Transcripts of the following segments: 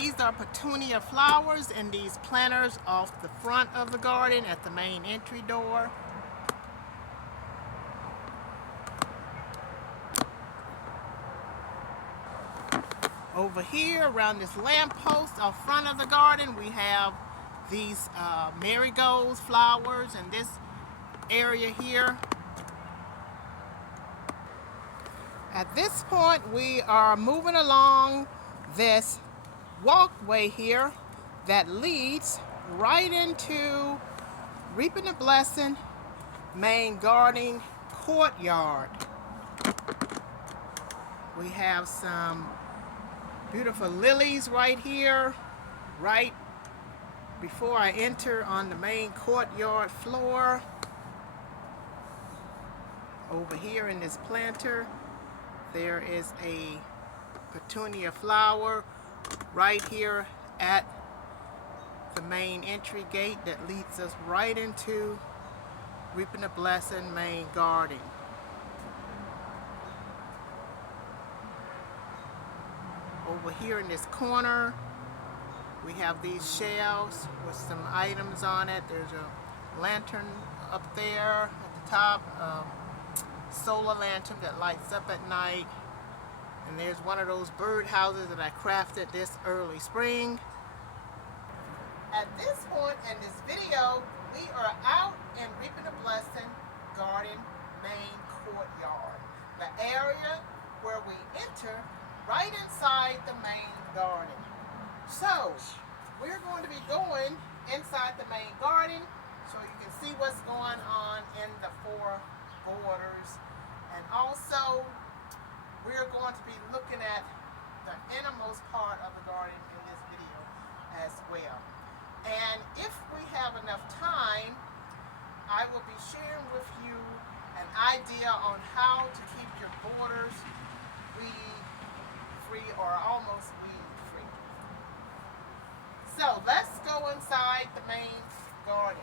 These are petunia flowers in these planters off the front of the garden at the main entry door. Over here around this lamppost off front of the garden, we have these marigolds flowers in this area here. At this point, we are moving along this walkway here that leads right into Reaping the Blessing main garden courtyard. We have some beautiful lilies right here, right before I enter on the main courtyard floor. Over here in this planter, there is a petunia flower right here at the main entry gate that leads us right into Reaping the Blessing main garden. Over here in this corner, we have these shelves with some items on it. There's a lantern up there at the top, solar lantern that lights up at night. And there's one of those bird houses that I crafted this early spring. At this point in this video, we are out in Reaping the Blessing garden main courtyard. The area where we enter right inside the main garden. So, we're going to be going inside the main garden so you can see what's going on in the four borders. And also, we're going to be looking at the innermost part of the garden in this video as well. And if we have enough time, I will be sharing with you an idea on how to keep your borders weed-free or almost weed-free. So let's go inside the main garden.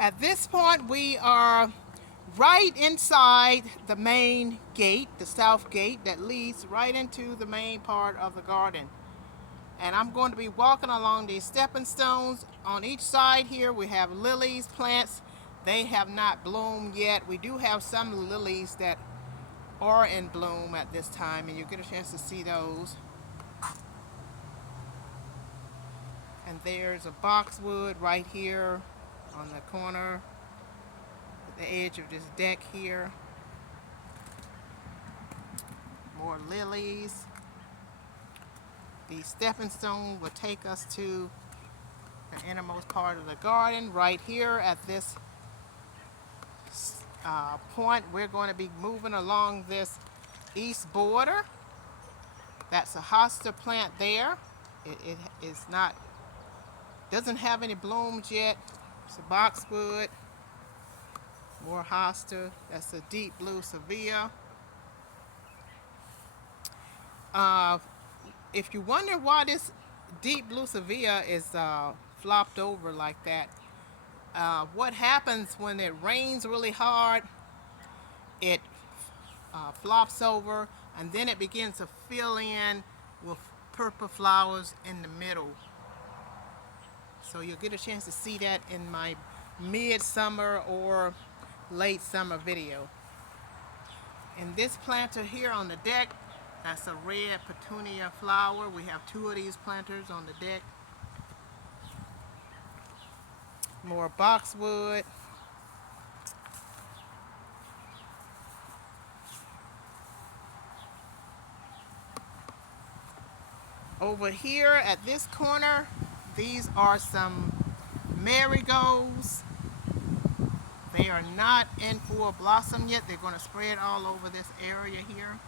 At this point, we are right inside the main gate, the south gate that leads right into the main part of the garden. And I'm going to be walking along these stepping stones. On each side here, we have lilies, plants. They have not bloomed yet. We do have some lilies that are in bloom at this time, and you get a chance to see those. And there's a boxwood right here on the corner at the edge of this deck here. More lilies. The stepping stone will take us to the innermost part of the garden. Right here at this point, we're going to be moving along this east border. That's a hosta plant there. It is not, doesn't have any blooms yet. It's a boxwood. More hosta. That's a deep blue Sevilla. If you wonder why this deep blue Sevilla is flopped over like that, what happens when it rains really hard, it flops over and then it begins to fill in with purple flowers in the middle. So you'll get a chance to see that in my midsummer or late summer video. And this planter here on the deck, that's a red petunia flower. We have 2 of these planters on the deck. More boxwood. Over here at this corner, these are some marigolds. They are not in full blossom yet. They're going to spread all over this area here.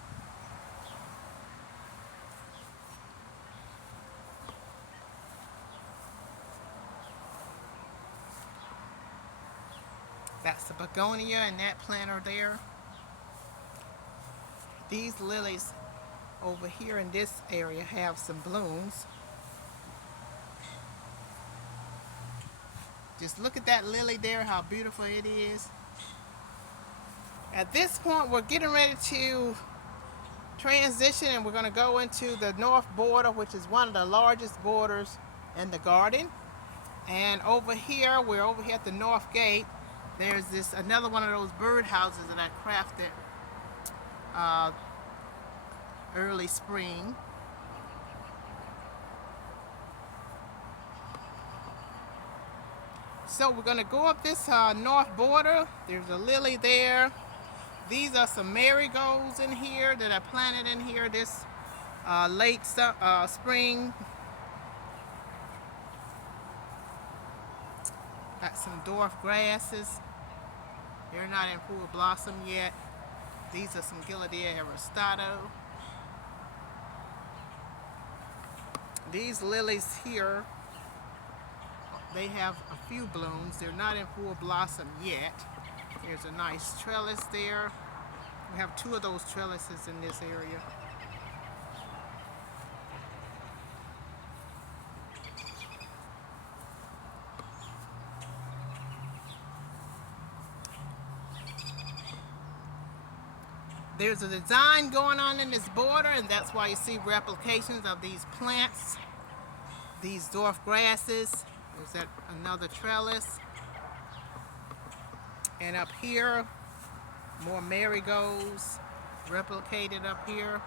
That's the begonia in that planter there. These lilies over here in this area have some blooms. Just look at that lily there, how beautiful it is. At this point, we're getting ready to transition and we're going to go into the north border, which is one of the largest borders in the garden. And over here, we're over here at the north gate. There's this another one of those bird houses that I crafted early spring. So we're going to go up this north border. There's a lily there. These are some marigolds in here that I planted in here this late spring. Got some dwarf grasses. They're not in full blossom yet. These are some Gillardia aristado. These lilies here, they have a few blooms. They're not in full blossom yet. There's a nice trellis there. We have 2 of those trellises in this area. There's a design going on in this border, and that's why you see replications of these plants, these dwarf grasses. There's that another trellis. And up here, more marigolds replicated up here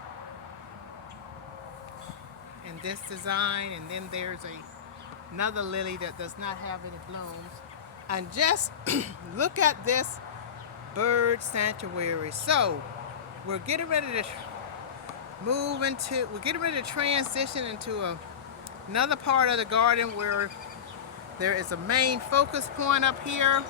in this design. And then there's another lily that does not have any blooms. And just look at this bird sanctuary. So we're getting ready to transition into another part of the garden where there is a main focus point up here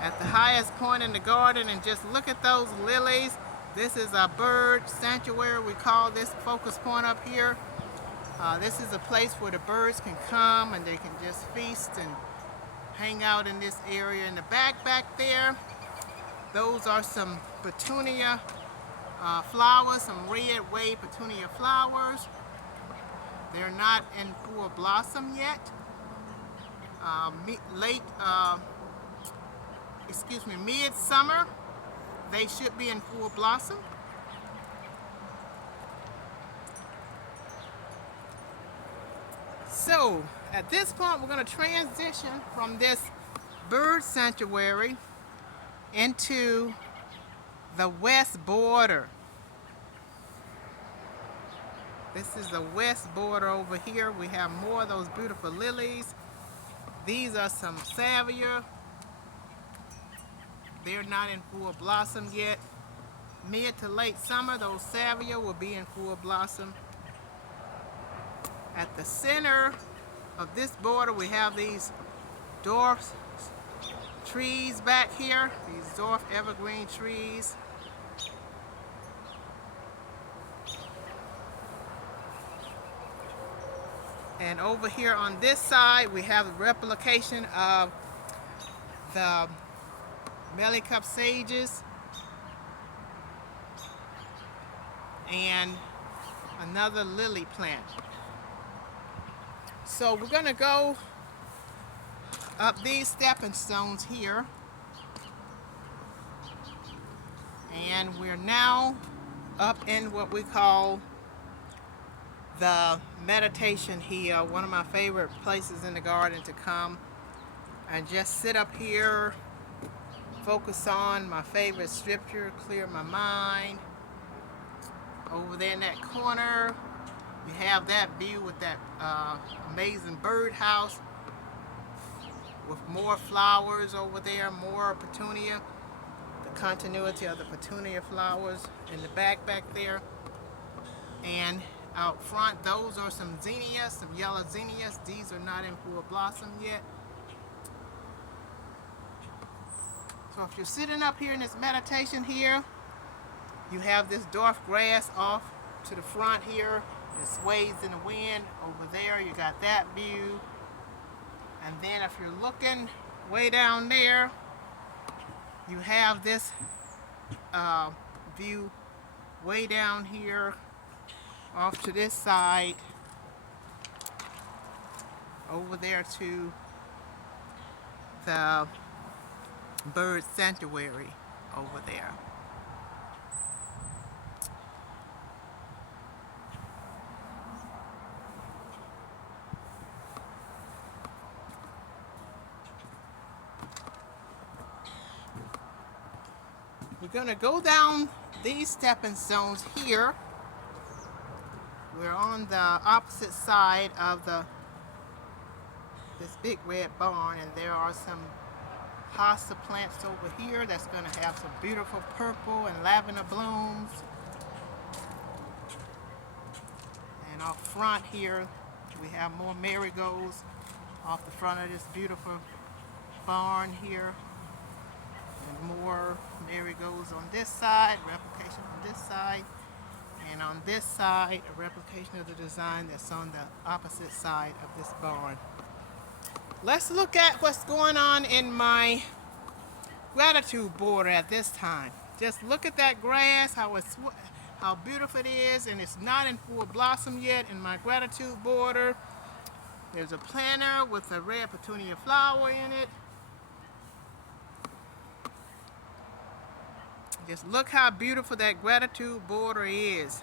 at the highest point in the garden. And just look at those lilies. This is a bird sanctuary. We call this focus point up here. This is a place where the birds can come and they can just feast and hang out in this area. In the back there, those are some petunia flowers, some red wave petunia flowers. They're not in full blossom yet. Midsummer, they should be in full blossom. So at this point, we're going to transition from this bird sanctuary into the west border. This is the west border over here. We have more of those beautiful lilies. These are some salvia. They're not in full blossom yet. Mid to late summer, those salvia will be in full blossom. At the center of this border, we have these dwarf trees back here, these dwarf evergreen trees. And over here on this side, we have the replication of the Mealy Cup sages, and another lily plant. So we're going to go up these stepping stones here, and we're now up in what we call the meditation hill, one of my favorite places in the garden to come and just sit up here, focus on my favorite scripture, clear my mind. Over there in that corner, you have that view with that amazing birdhouse with more flowers over there, more petunia, the continuity of the petunia flowers in the back there. And out front, those are some zinnias, some yellow zinnias. These are not in full blossom yet. So if you're sitting up here in this meditation here, you have this dwarf grass off to the front here. It sways in the wind. Over there, you got that view. And then if you're looking way down there, you have this view way down here off to this side, over there to the bird sanctuary over there. We're going to go down these stepping stones here. We're on the opposite side of this big red barn, and there are some hosta plants over here that's going to have some beautiful purple and lavender blooms. And off front here, we have more marigolds off the front of this beautiful barn here. And more marigolds on this side, replication on this side. And on this side, a replication of the design that's on the opposite side of this barn. Let's look at what's going on in my gratitude border at this time. Just look at that grass, how beautiful it is, and it's not in full blossom yet in my gratitude border. There's a planter with a red petunia flower in it. Just look how beautiful that gratitude border is.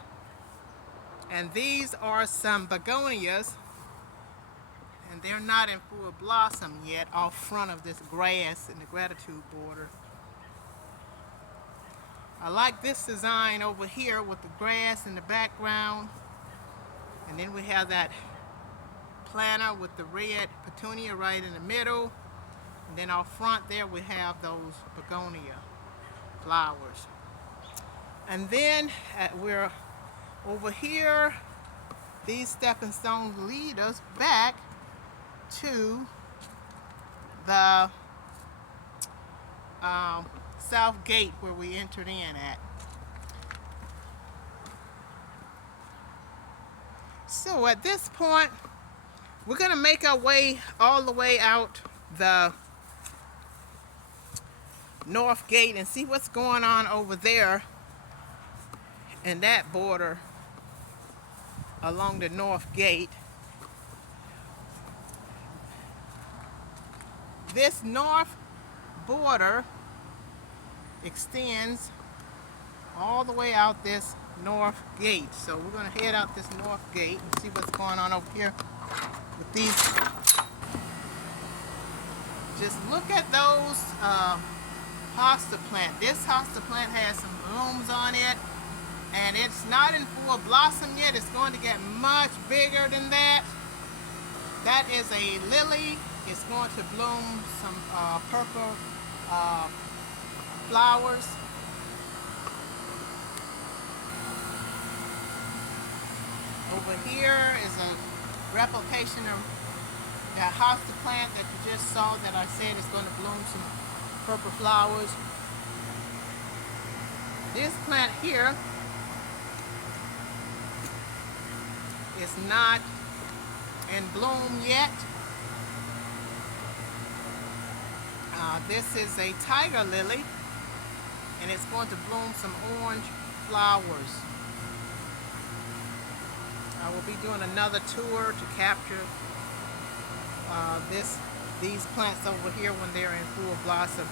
And these are some begonias, and they're not in full blossom yet off front of this grass in the gratitude border. I like this design over here with the grass in the background, and then we have that planter with the red petunia right in the middle, and then off front there we have those begonia flowers. And then we're over here, these stepping stones lead us back to the south gate where we entered in at. So at this point, we're going to make our way all the way out the north gate and see what's going on over there in that border along the north gate. This north border extends all the way out this north gate. So we're going to head out this north gate and see what's going on over here with these. Just look at those hosta plant. This hosta plant has some blooms on it, and it's not in full blossom yet. It's going to get much bigger than that. That is a lily. It's going to bloom some purple flowers. Over here is a replication of that hosta plant that you just saw that I said is going to bloom some purple flowers. This plant here is not in bloom yet. This is a tiger lily, and it's going to bloom some orange flowers. I will be doing another tour to capture these plants over here when they're in full blossom.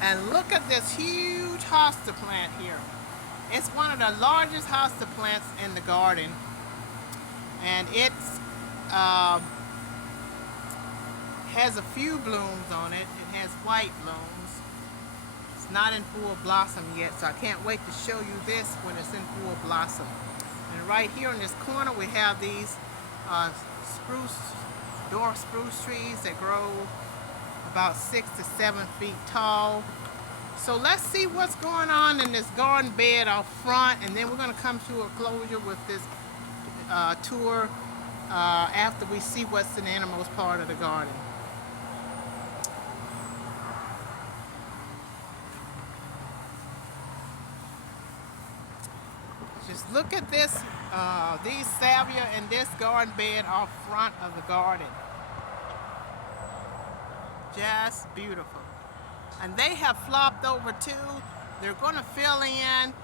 And look at this huge hosta plant here. It's one of the largest hosta plants in the garden, and it's has a few blooms on it. It has white blooms. It's not in full blossom yet, so I can't wait to show you this when it's in full blossom. And right here in this corner we have these dwarf spruce trees that grow about 6 to 7 feet tall. So let's see what's going on in this garden bed out front, and then we're going to come to a closure with this tour after we see what's in the innermost part of the garden. Just look at this, these salvia in this garden bed out front of the garden. Just beautiful. And they have flopped over too. They're going to fill in,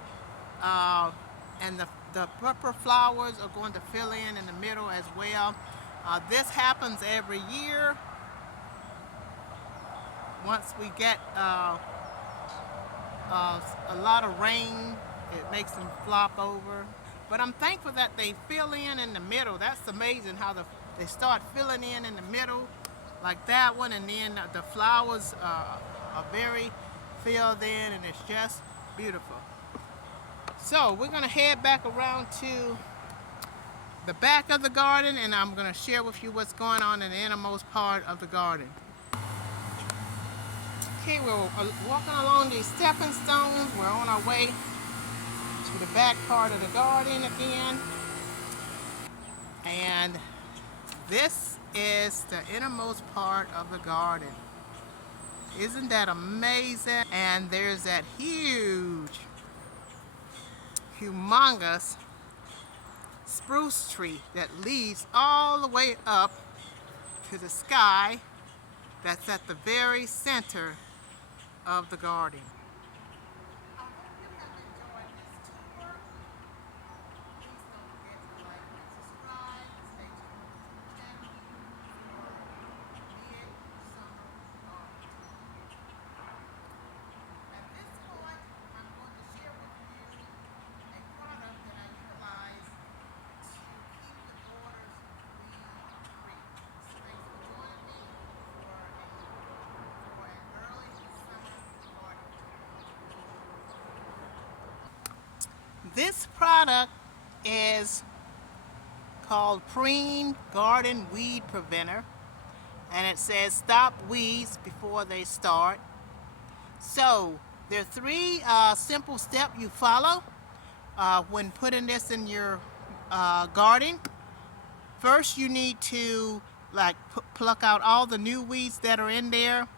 and the purple flowers are going to fill in the middle as well. This happens every year. Once we get a lot of rain, it makes them flop over. But I'm thankful that they fill in the middle. That's amazing how they start filling in the middle like that one, and then the flowers are very filled in, and it's just beautiful. So we're going to head back around to the back of the garden, and I'm going to share with you what's going on in the innermost part of the garden. Okay, we're walking along these stepping stones. We're on our way to the back part of the garden again. And this is the innermost part of the garden. Isn't that amazing? And there's that humongous spruce tree that leads all the way up to the sky that's at the very center of the garden. This product is called Preen Garden Weed Preventer, and it says stop weeds before they start. So there are 3 simple steps you follow when putting this in your garden. First, you need to pluck out all the new weeds that are in there,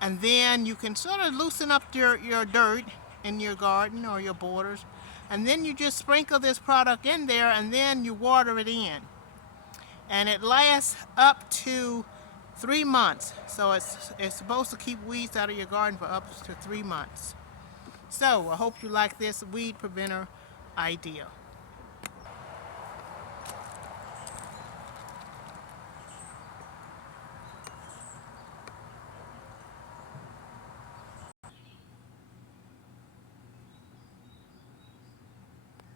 and then you can sort of loosen up your dirt in your garden or your borders, and then you just sprinkle this product in there, and then you water it in, and it lasts up to 3 months. So it's supposed to keep weeds out of your garden for up to 3 months. So I hope you like this weed preventer idea.